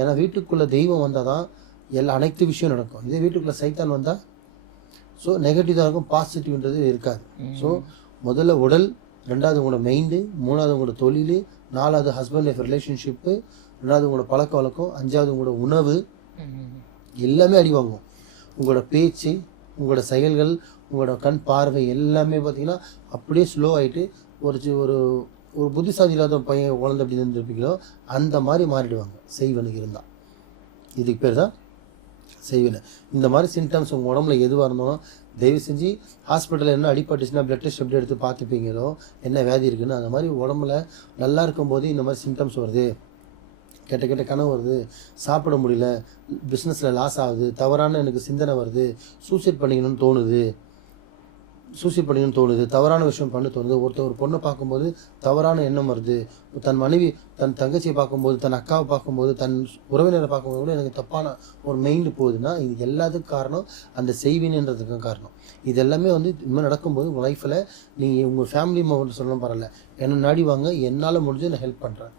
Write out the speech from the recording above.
ஏன்னா வீட்டுக்குள்ளே தெய்வம் வந்தால் தான் அனைத்து விஷயம் நடக்கும். இதே வீட்டுக்குள்ளே சைத்தான் வந்தால் ஸோ நெகட்டிவ் தான் இருக்கும், பாசிட்டிவ்ன்றது இருக்காது. ஸோ முதல்ல உடல், ரெண்டாவது உங்களோட மைண்டு, மூணாவது உங்களோட தொழில், நாலாவது ஹஸ்பண்ட் ஒய்ஃப் ரிலேஷன்ஷிப்பு, ரெண்டாவது உங்களோட பழக்க வழக்கம், அஞ்சாவது உங்களோட உணவு, எல்லாமே அடி வாங்கும். உங்களோட பேச்சு, உங்களோட செயல்கள், உங்களோட கண் பார்வை எல்லாமே பார்த்தீங்கன்னா அப்படியே ஸ்லோ ஆகிட்டு ஒரு ஒரு புத்திசாலி இல்லாத பையன் குழந்தை அப்படி இருந்துருப்பீங்களோ அந்த மாதிரி மாறிடுவாங்க செய்வனுக்கு இருந்தால். இதுக்கு பேர் தான் செய்வனை. இந்த மாதிரி சிம்டம்ஸ் உங்கள் உடம்புல எதுவாக இருந்தாலும் தயவு செஞ்சு ஹாஸ்பிட்டலில் என்ன அடிபட்டுச்சுன்னா பிளட் டெஸ்ட் எப்படி எடுத்து பார்த்துப்பீங்களோ என்ன வியாதி இருக்குன்னு. அந்த மாதிரி உடம்புல நல்லா இருக்கும்போது இந்த மாதிரி சிம்டம்ஸ் வருது, கெட்ட கெட்ட கனவு வருது, சாப்பிட முடியல, பிஸ்னஸில் லாஸ் ஆகுது, தவறான எனக்கு சிந்தனை வருது, சூசைட் பண்ணிக்கணும்னு தோணுது, தவறான விஷயம் பண்ண தோணுது, ஒரு பொண்ணை பார்க்கும்போது தவறான எண்ணம் வருது, தன் மனைவி தன் தங்கச்சியை பார்க்கும்போது, தன் அக்காவை பார்க்கும்போது, தன் உறவினரை பார்க்கும்போது கூட எனக்கு தப்பான ஒரு மைண்டு போகுதுன்னா இது எல்லாத்துக்கும் காரணம் அந்த செய்வினைன்றதுக்கு காரணம். இது எல்லாமே இது மாதிரி நடக்கும்போது உங்கள் லைஃப்பில் நீங்கள் உங்கள் ஃபேமிலி மெம்பர் சொல்லணும் பரவாயில்ல, என்னை நாடி வாங்க, என்னால் முடிஞ்சு நான் ஹெல்ப் பண்ணுறேன்.